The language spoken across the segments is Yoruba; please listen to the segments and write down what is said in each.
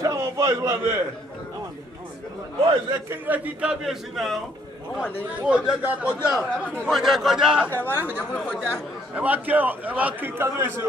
Some boys were there. Boys, they can't keep busy now. Oh, they got Koja. Oh, they got Koja. Ever keep busy.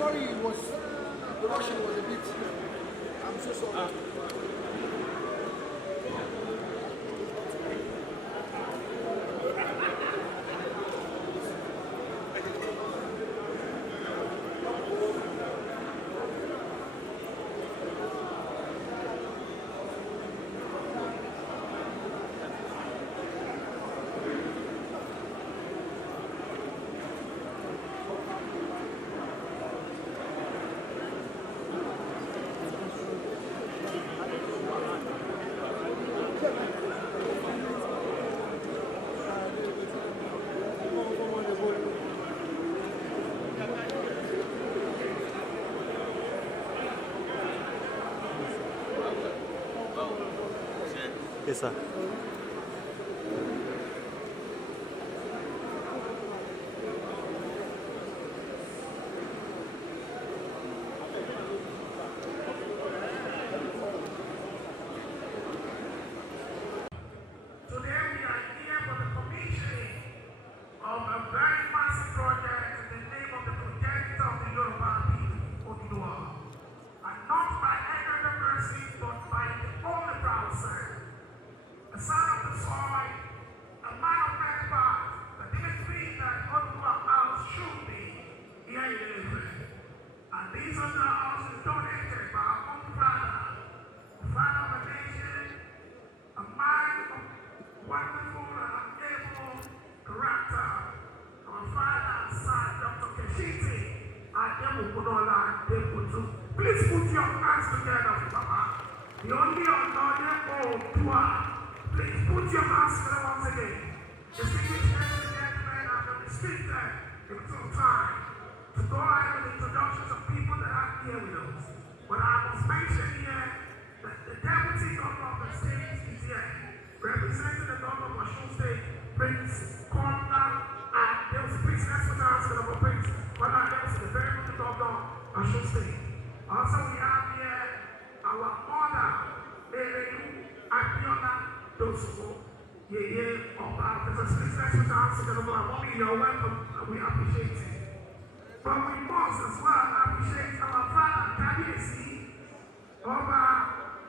Sorry, it was the rushing was a bit. I'm so sorry. Yes, sir. Please put your hands together for Papa. The only honorable Dua. Please put your hands together once again. Distinguished ladies and gentlemen, I'm going to speak there in some time to go ahead with introductions of people that are here with us. But I must mention here that the deputy governor of the state is here, representing the governor of Osun State, Prince Kwanda, and those please let's put our hands together for Prince Kwanda, those the very good governor of Osun State. Also, we have here our mother, Mary Abiona Dosuko, Yeye Oba. Please let's put our hands together for our mommy. You're welcome, and we appreciate it. But we must as well appreciate our father, Kabiyesi, Oba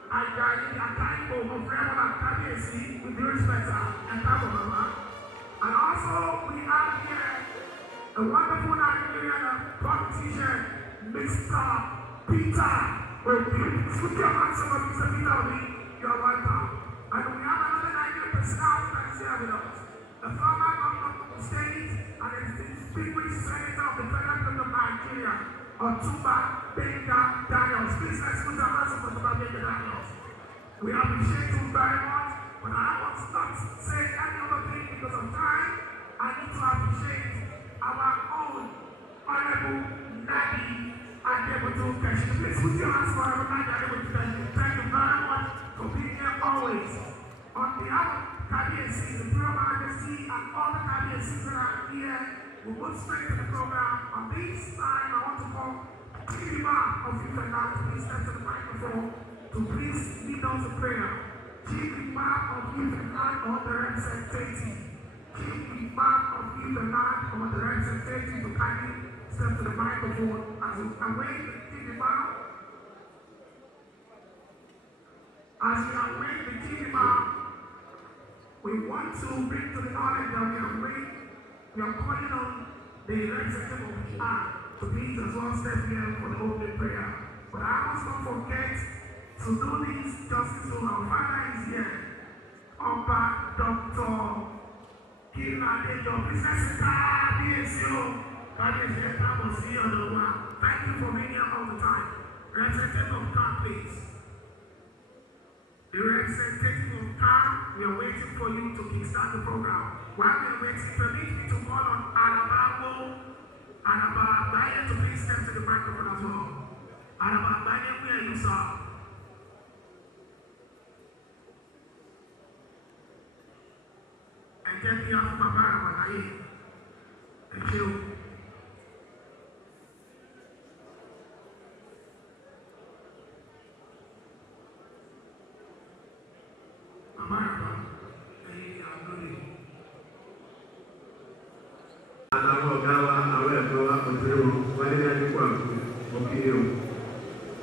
Ajayi Akaibo of Reverend Kabiyesi, with due respect and Kabomama. And also, we have here a wonderful Nigerian politician, Mr. Peter Obi. Put your hands over Mr. Peter Obi. You're welcome. And we have another Nigerian personality that is here with us. The former governor of the state and the distinguished senator of the federal government of Nigeria, Otumba Benga Daniels. Please let's put our hands over Otumba Benga Daniels. We appreciate you very much, but I want to not say any other thing because of time. I need to appreciate our own honorable Nadi Ijebu. Please put your hands for our Nadi Ijebu. Thank you very much for being here always. On behalf of Kabiyesi, the Imperial Majesty, and all the Kabiyesis that are here, we will straight to the program. On this time, I want to call Chidima of Ife now to please step to the microphone to please lead us in prayer. Chidima of Ife now on the representative. Chidima of Ife now on the representative to kindly step to the microphone as we await the Chidima. As we await the Chidima, we want to bring to the knowledge that we are calling on the representative of the art to please as well step here for the opening prayer. But I must not forget to do this justice to our father is here. Oba Dr. Kiladejo, please let's thank you for being here all the time. Representative of car, please. The representative of CAR, we are waiting for you to kickstart the program. While we are waiting, permit me to call on Araba to please step to the microphone as well. Araba, where are you, sir? you for Papa Ramadaye. Thank you. Mama Ramadaye,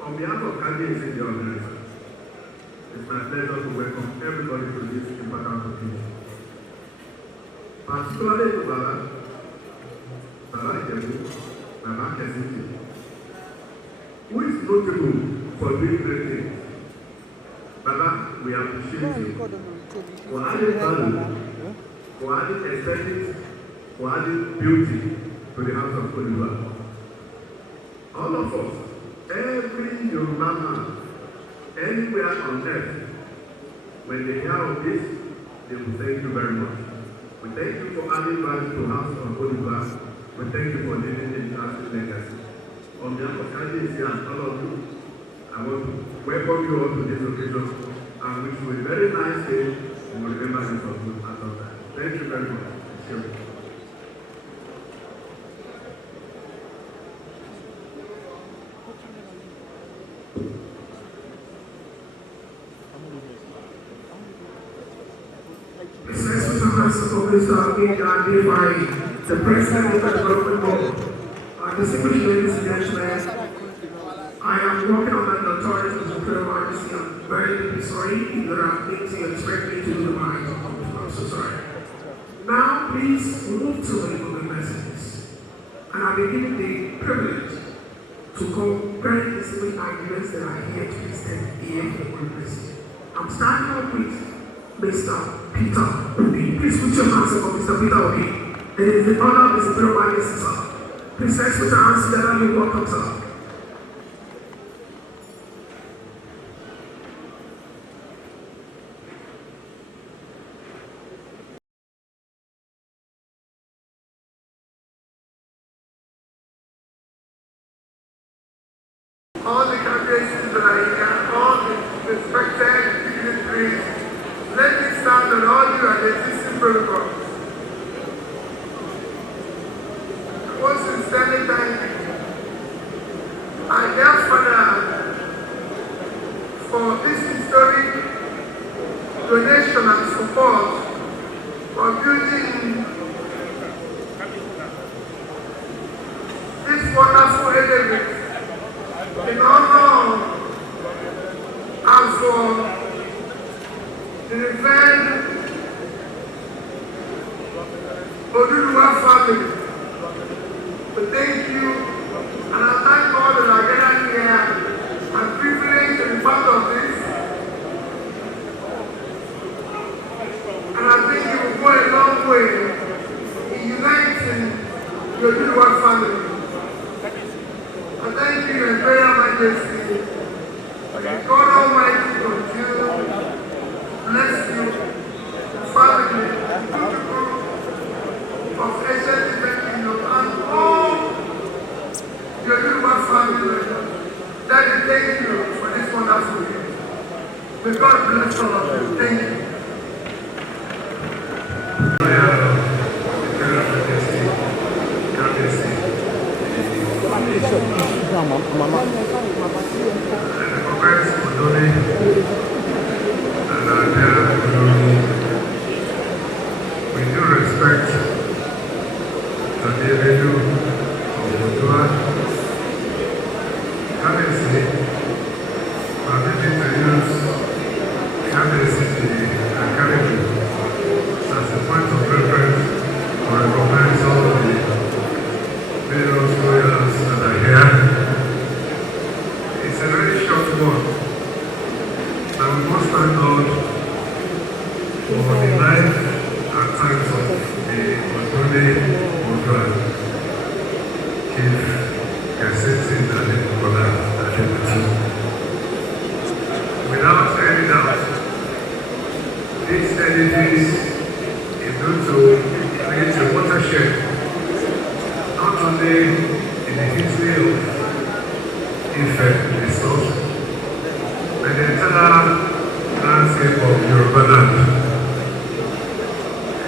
on behalf of candidates in the organization, it's my pleasure to welcome everybody to this important occasion. Particularly to Baba Ijebu, Baba Kesiti, who is notable for doing great things. Baba, we appreciate you for adding value, for adding aesthetics, for adding beauty to the house of Ooni. All of us, every Yoruba man, anywhere on earth, when they hear of this, they will thank you very much. We thank you for adding value to the house of Ooni. We thank you for living in lasting legacy. On behalf of candidates here and all of you, I want to welcome you all to this occasion and wish you a very nice day. We will remember you for good at all time. Thank you very much. Thank you. The President of the Development Board, distinguished ladies and gentlemen, I am working on my notorious Imperial Majesty. I'm very deeply sorry that I'm things you expect me to do the mind. I'm so sorry. Now, please move to the messages. And I'll be given the privilege to call very distinguished arguments that are here to present here for the President. I'm starting off with Mr. Peter Obi. Please put your hands up for Mr. Peter Obi. It is the honor of His Imperial Majesty, sir. Please let's put your hands together and you welcome, sir. All the candidates that are here, all the respected dignitaries, let me stand on all you and the existing protocols. I want to sincerely thank our dear Father for this historic donation and support for building this wonderful edifice in honor and for the revered Oduduwa family. So thank you, and I thank all that are gathered here. I'm privileged to be part of this, and I think it will go a long way in uniting the Oduduwa family. I thank you, Your Imperial Majesty. May God Almighty continue bless you, family, beautiful of ancient Kingdom, and all your Yoruba family dedicating you for this wonderful year. May God bless all of you. Thank you. We do respect the individual of Oduduwa. Candidacy, permitting to use candidacy academy as a point of reference to recognize all the various lawyers that are here. It's a very short one, and we must thank God for the life and times of the Oduduwa Chief Kesiti and Brother Ijebu. Without any doubt, this edifice is going to create a watershed, not only in the history of Ife itself, but the entire landscape of Yoruba land.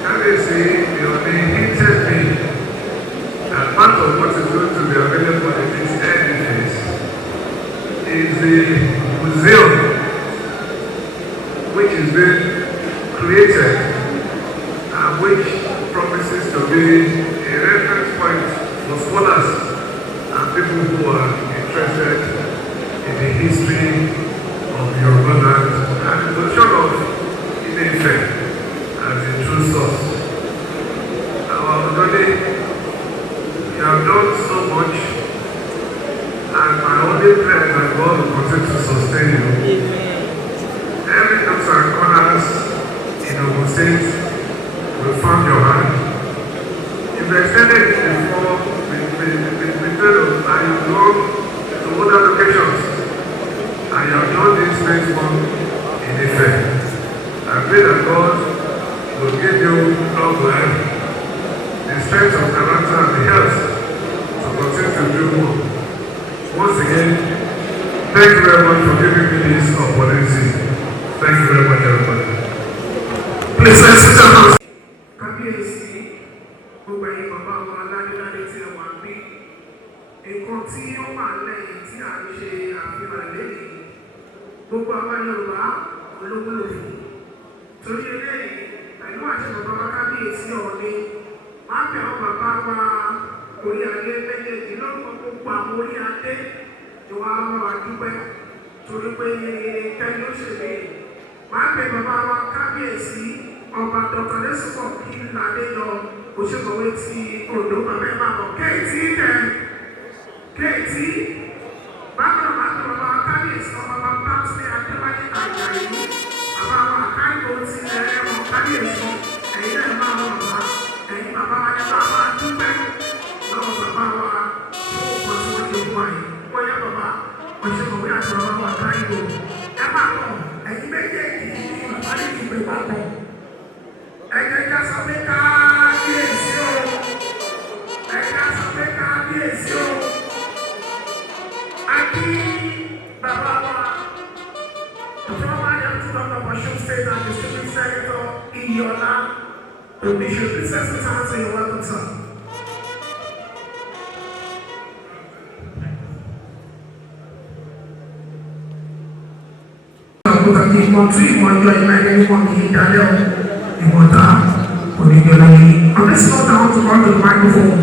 Can you see You have done so much, and my only prayer is that God will continue to sustain you. Every nooks and corners in Ogun State will find your hand. You've extended it before with fellows, and you've gone to other locations, and you have done this next one in Ife. I pray that God will give you long life, the strength of character and the health to continue to do more. Once again, thank you very much for giving me this opportunity. Thank you very much, everybody. Please let's sit down. Kábíyèsí, gbogbo ẹ̀yin bàbá wa aládéládé tí ẹ wà ń bí. Nǹkan tí ó wà lẹ́yìn tí à ń ṣe àfihàn lẹ́yìn. Gbogbo àwa Yorùbá ológun lò fún. Torí eléyìí, pẹ̀lú àṣẹ bàbá wa kábíyèsí Ọọ̀ni, máa bẹ̀ àwọn bàbá wa orí adé méjèèjì lórúkọ gbogbo àwọn orí adé ni wọ́n á máa dúpẹ́. Torí pé tẹ́lẹ̀ ó ṣe lè. Máa bẹ̀ bàbá wa kábíyèsí ọba Dr. Lẹ́sùpọ̀ kí ládé lọ òṣèkọ̀wé ti Oǹdó bàbá ẹ̀ máa bọ̀ kéètì tẹ̀ kéètì bákan máa bẹ̀ bàbá wa kábíyèsí ọba bàbá tí Adéwálé Àjàyí bàbá wa káyọ̀ ti ẹ̀rọ kábíyèsí ẹ̀yin náà máa wọ̀ wá ẹ̀yin bàbá wa ẹ̀ máa wá dúpẹ́ lọ́wọ́ bàbá wa fún ọkọ̀ tí wọ́n ti wọ̀ yìí wọ́n yẹ bàbá òṣèkọ̀wé àti bàbá wa káyọ̀ ẹ̀ máa bọ̀ ẹ̀yin méjèèjì ní bàbá ní ìgbé papọ̀. Ẹ̀jẹ̀ sọ pé kábíyèsí o. Ẹ̀jẹ̀ sọ pé kábíyèsí o. A kí bàbá wa, former Lieutenant of Osun State and District Senator Iyola Omisho. Please let's put hands on your welcome, sir. Ìmọ̀ tí ìmọ̀ ìjọ ìmọ̀ ẹni wọn kì í dalẹ̀ o. Ìmọ̀ta onígbẹ̀lẹ̀ yìí. On this note, I want to call to the microphone.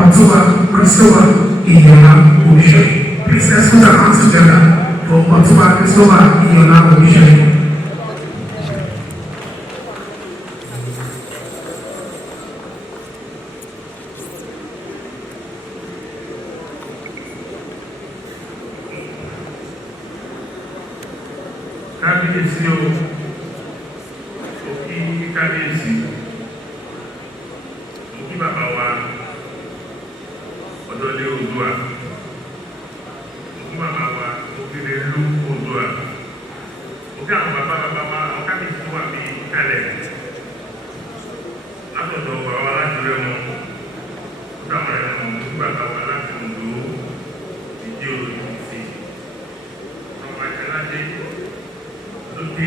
Ọ̀túnba Christopher Iyola Omisho. Please let's put our hands together for Ọ̀túnba Christopher Iyola Omisho. Kábíyèsí o, òkí kábíyèsí, òkí bàbá wa, ọ̀dọ́lé Oòduà, òkí bàbá wa, òkèlè ìlú Oòduà, òkí àwọn bàbá wa, àwọn kábíyèsí tó wà bí kálẹ̀, látọ̀dọ̀ bàbá wa láti rẹ̀ wọn, òkí àwọn ẹ̀rọ wọn, òkí bàbá wa láti Oǹdó, Ìjẹ̀bú, ọmọ Akẹ́ládé. Lókè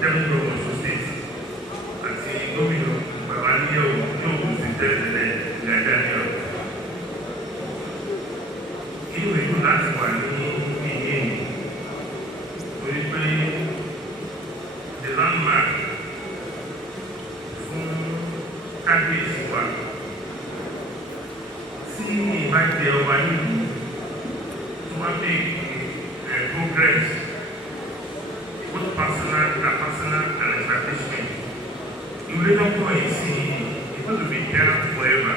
Jẹ́mílò Ọ̀ṣun State àti gómìnà bàbá níyàwó yóò kó sí tẹ́lẹ̀ ìgbàgbà ní ọ̀rọ̀. Inú ìlú láti wà ní ìyẹn torí pé the landmark fún kábíyèsí wa tí ìbájẹ́ ọba nílùú tó wá bí progress. Both personal and establishment. You later go and see it's going to be there forever.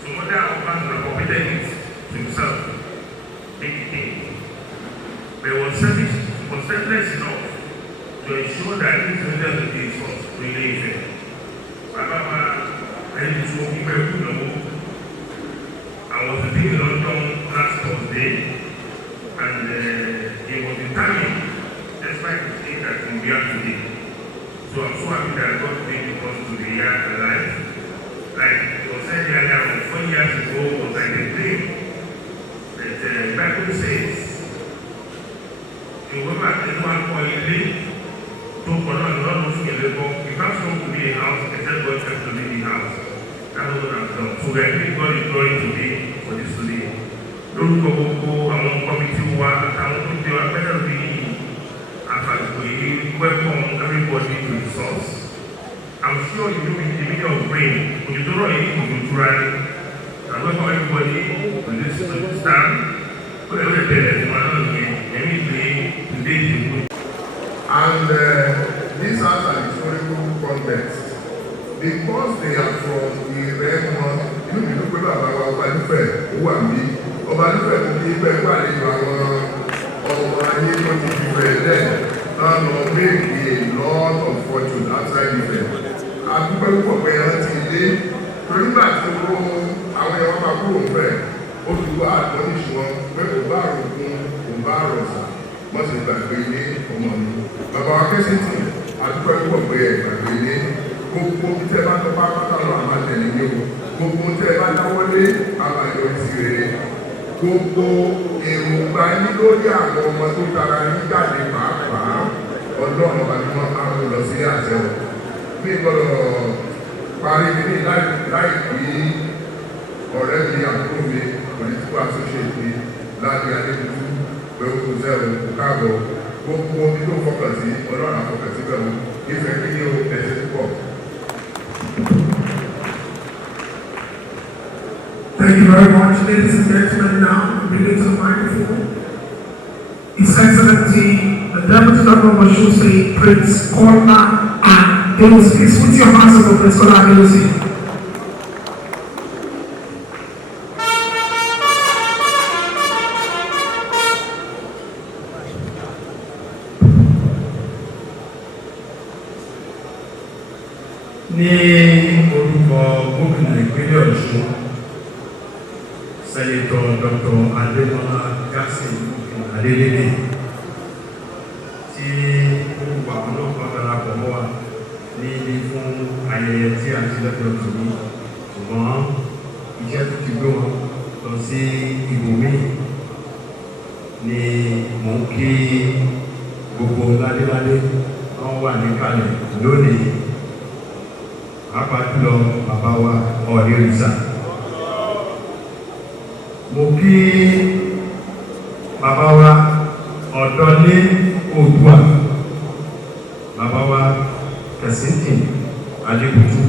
So other orphans have committed it to himself, make it thing. But was selfless enough to ensure that this leader will be source really fair. Baba, I need to keep people know. I was in London last Thursday, and he was determined. Despite the state that we are today. So I'm so happy that God made us to be here alive. Like it was said earlier, 4 years ago was like a dream. But the Bible says, whoever anyone call a dream, don't call on not losing a labor, if that's going to be a house, except God has to live in the house. That's what I've done. So we are giving God is glory today for this today. Don't go among committee work, àtàwọn tó jẹ́ apẹ́lẹ́ rí we welcome everybody to the source. I'm sure you know in the middle of rain, when you don't know anything, you I welcome everybody to this stand. Whatever the today. And these are the historical context because they are from Ìrẹ́mọ, inú mi ló pé bàbá wa Ọba Nífẹ̀ ó wà mí. Ọba Nífẹ̀ kò kí bẹ́ẹ̀ wà nínú àwọn ọmọ ayé tó ti fi bẹ̀rẹ̀ lẹ̀ náà lọ make a lot of fortune outside Ifẹ̀. Àdúgbò púpọ̀ pé ẹran ti dé. Torí nígbà tí ó àwọn ẹ̀rọ máa kúrò ń bẹ̀, ó fi wá àdánìṣ wọn pé kò bá àròkún kò bá àròsà wọ́n sì gbàgbé ilé ọmọ mi. Bàbá wa Kẹ́sìtì àdúgbò púpọ̀ pé ẹ̀ gbàgbé ilé. Gbogbo tẹ́ bá tọ́ bá pátá lọ àmà tẹ̀lé ní o. Gbogbo tẹ́ bá dáwọ́lé àbàyọ ìsirere. Gbogbo èròǹgbà ní lórí àwọn ọmọ tó tara ní jáde pàápàá ọlọ́run ọba ni wọ́n máa ń lọ sí àṣẹ wọn. Bí gbọ́dọ̀ parí ní láì pí ọ̀rẹ́ mi àbúrò mi political associate mi láti adébútú pẹ̀lú kò sẹ́wọ̀n kò káàbọ̀ gbogbo omi tó fọkàn sí ọlọ́run àfọkàn sí bẹ̀rù ìfẹ́ kí ni o ẹ̀sẹ̀ púpọ̀. Thank you very much, ladies and gentlemen. Now, bringing to the microphone, His Excellency, the Deputy Governor of Osun State, Prince Kola Adeosi. Please put your hands up for Prince Kola Adeosi. Ní orúkọ gómìnà ìpínlẹ̀ Ọ̀ṣun Sẹ́nitọ̀ Dr. Adémọ́lá Jackson Adélébé tí gbogbo àwọn náà kan darapọ̀ mọ́ wa ní ilé fún ayẹyẹ tí a ti lọ́jọ́ tòní, ṣùgbọ́n iṣẹ́ tó ti gbé wọn lọ sí ibòmíì ni mò ń kí gbogbo ládéládé wọ́n wà níkàlẹ̀ lónìí. Pàápàá jùlọ bàbá wa Ọọ̀ni Òrìṣà. Mo kí bàbá wa Ọ̀dọ́lé Oòduà, bàbá wa Kẹ́sìtì Adébútú.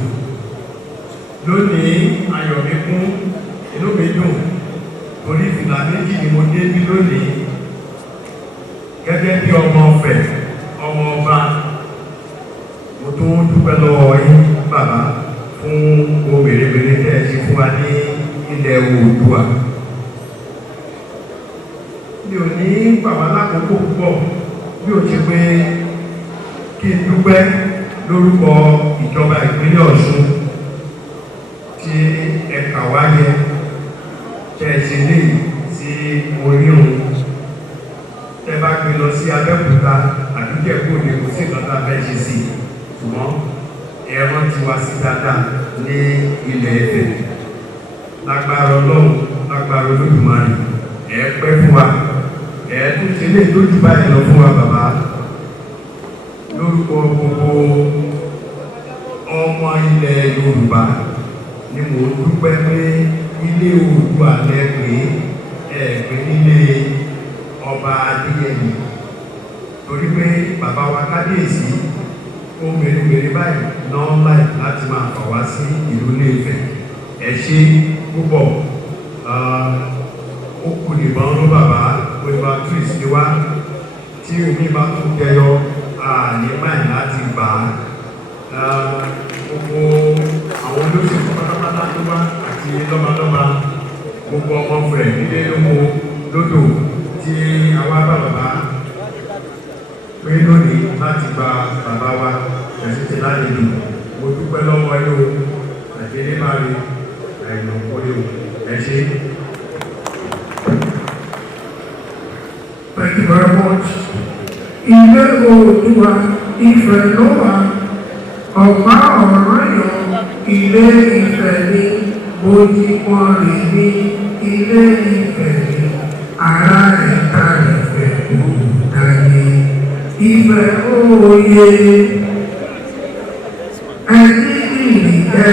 Lónìí ayọ̀ mi kún, inú mi dùn, torí fìlà méjì ni mo dé bí lónìí gẹ́gẹ́ bí ọmọ Ọ̀fẹ̀, ọmọ ọba. Mo tún dúpẹ́ lọ́wọ́ yín bàbá fún ohun mèremère tẹ́ ẹ ṣe fún wa ní ilẹ̀ Oòduà. Mi ò ní bàbá lákòókò púpọ̀ bí ó ṣe pé kí n dúpẹ́ lórúkọ ìjọba ìpínlẹ̀ Ọ̀ṣun tí ẹ kà wá yẹ tẹ́ ẹ ṣe lè sí orí òun. Tẹ́ bá gbé lọ sí Abẹ́òkúta àdúgbò Òde kò sí nǹkan tá a fẹ́ ṣe sí i, ṣùgbọ́n ẹ̀rọ ti wá sí dáadáa ní ilẹ̀ Ifẹ̀. Lágbára Ọlọ́run, lágbára Olódùmarè, ẹ pẹ́ fún wa, ẹ tún ṣe lè lójú báyìí lọ fún wa bàbá. Lórúkọ gbogbo ọmọ ilẹ̀ Yorùbá ni mò ń dúpẹ́ pé ilé Oòduà lẹ́gbẹ̀ẹ́ ẹ̀gbẹ́ nílé ọba Adéyẹmí, torí pé bàbá wa Kábíyèsí ohun mèremère báyìí náà láì láti máa fà wá sí ìlú Ilé-Ifẹ̀. Ẹ ṣé púpọ̀. Ó kù nìbọn ló bàbá pẹ̀lú twist ni wá tí omi bá tún jẹyọ àní báyìí láti gbà á. Gbogbo àwọn olóṣèlú pátápátá tó wá àti lọ́balọ́ba, gbogbo ọmọ fẹ̀ nílé lóko lódò tí àwa bá bàbá pé lónìí láti gba bàbá wa Kẹ́sìtì lálejò. Mo dúpẹ́ lọ́wọ́ yóò àdélé máa rí àìnà kórè o. Ẹ ṣé. Thank you very much. Ilé Oòduà Ifẹ̀ ló wà, ọ̀pá Ọ̀rànyàn Ilé Ifẹ̀ ni, Bójúmọ́rì ní Ilé Ifẹ̀ ni, ará ẹ̀ka Ifẹ̀ olùdáyé. Ifẹ̀ òye ẹni ìrìnjẹ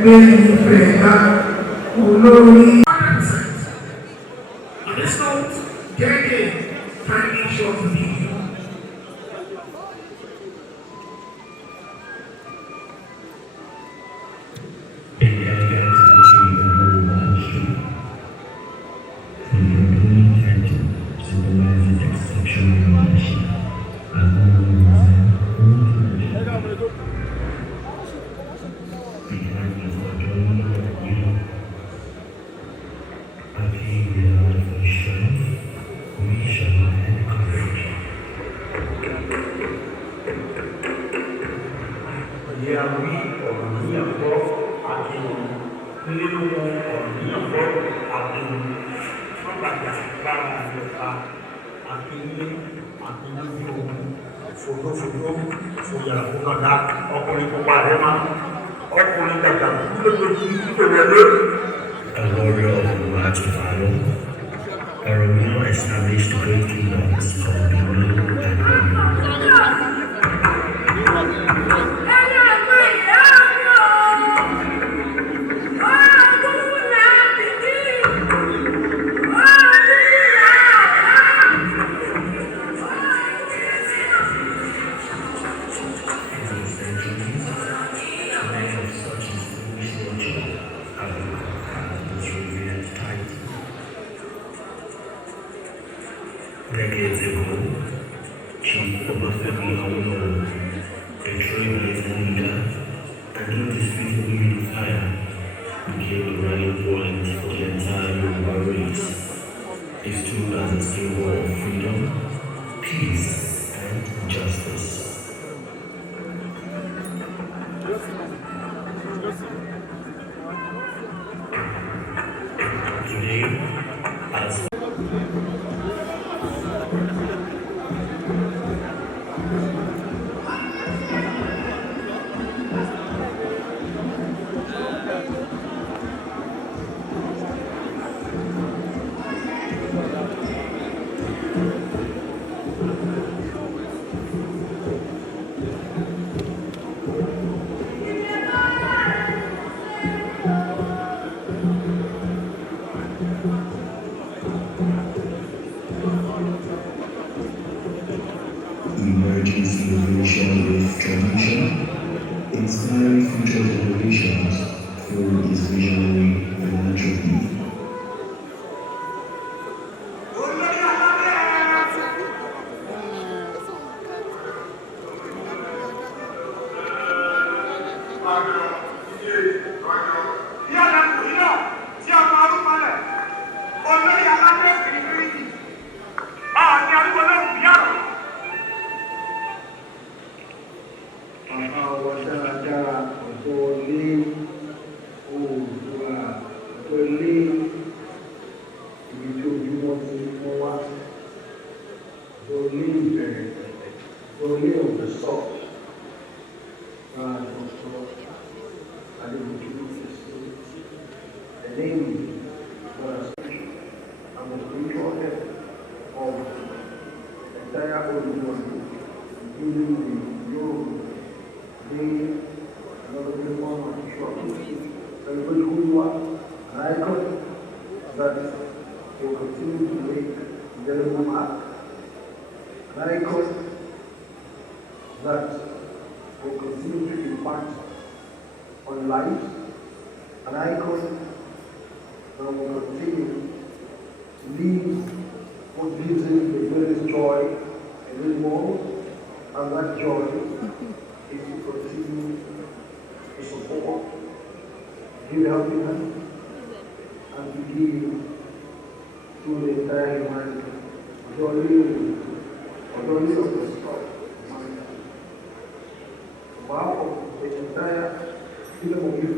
gbé Ifẹ̀ dá olórí. At this note, decade, kindly short video. In the elegance of the street and Yoruba history, from the golden title symbolizing exceptional leadership and all represent all tradition. wí ọ̀rọ̀ níyànfọ́ àkínú nínú ọ̀rọ̀ níyànfọ́ àkínú wọ́n gbàgbà bára ìjọba àkínyé àkínyé ohun fòdófòdó fòyàrá fòkàndá ọkùnrin pupa rẹ̀ máa ọkùnrin dàgbà lójoojú nítorí a warrior of the world to follow. A Romeo established great kingdoms called Ijebu and Ooni. Decades ago, Chief Ooni a trailblazing leader and indisputable unifier, became the rallying point for the entire Yoruba race. He stood as a symbol of freedom, peace, and justice. Today, as emergency innovation with tradition, inspiring future generations through his visionary philanthropy. That will continue to impact on life, an icon that will continue to leave what gives him the greatest joy in this world, and that joy is to continue to support, give helping hand, and to give to the entire humanity. Journey of the story. Wow, the entire kingdom of Ife.